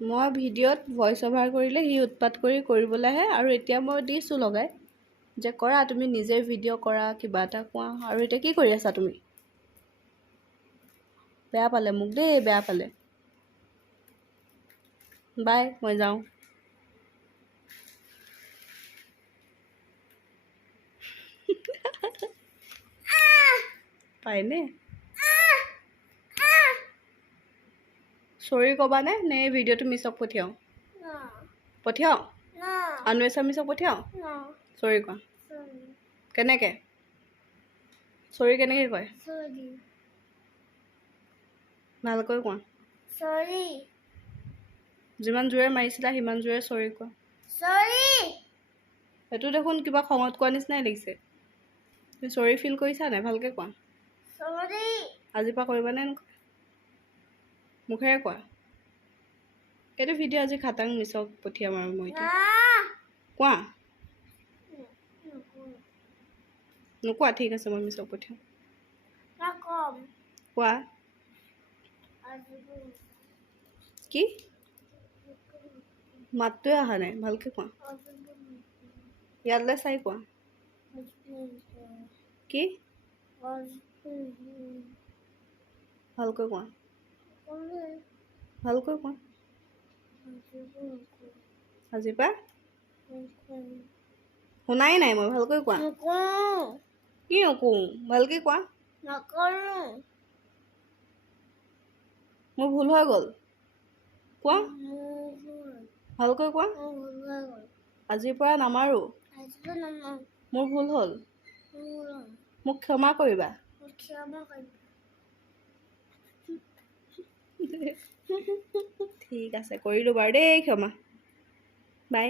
মই ভিডিঅ'ত voice over কৰিলে সি উৎপাত কৰিবলৈ আহে আৰু এতিয়া মই দিছোঁ লগাই যে কৰা তুমি নিজে ভিডিঅ' কৰা কিবা এটা কোৱা আৰু এতিয়া কি কৰি আছা তুমি বেয়া পালে মোক দেই বেয়া পালে বাই মই যাওঁ পাইনে চৰি ক'বানে নে ভিডিঅ'টো মিছক পঠিয়াওঁ পঠিয়াওঁ আনৱেচা মিছক পঠিয়াওঁ চৰি কোৱা কেনেকৈ চৰি কেনেকৈ কয় ভালকৈ কোৱা Sorry. যিমান জোৰে মাৰিছিলা সিমান জোৰে চৰি কোৱা Sorry. এইটো দেখোন কিবা খঙত কোৱা নিচিনাই লাগিছে তুমি চৰি ফিল কৰিছা নাই ভালকৈ কোৱা Sorry. আজিৰ পৰা কৰিবানে মুখেৰে কোৱা এইটো ভিডিঅ' আজি খাটাং মিছক পঠিয়াম আৰু মই এতিয়া কোৱা নোকোৱা ঠিক আছে মই মিছক পঠিয়াম কোৱা কি মাতটোৱে অহা নাই ভালকৈ কোৱা ইয়ালৈ চাই কোৱা কি ভালকৈ কোৱা ভালকৈ কোৱা আজিৰ পৰা শুনাই নাই মই ভালকৈ কোৱা কি নকওঁ ভালকৈ কোৱা মোৰ ভুল হৈ গ'ল কোৱা ভালকৈ কোৱা আজিৰ পৰা নামাৰো মোৰ ভুল হ'ল মোক ক্ষমা কৰিবা ঠিক আছে কৰিলোঁ বাৰু দেই ক্ষমা বাই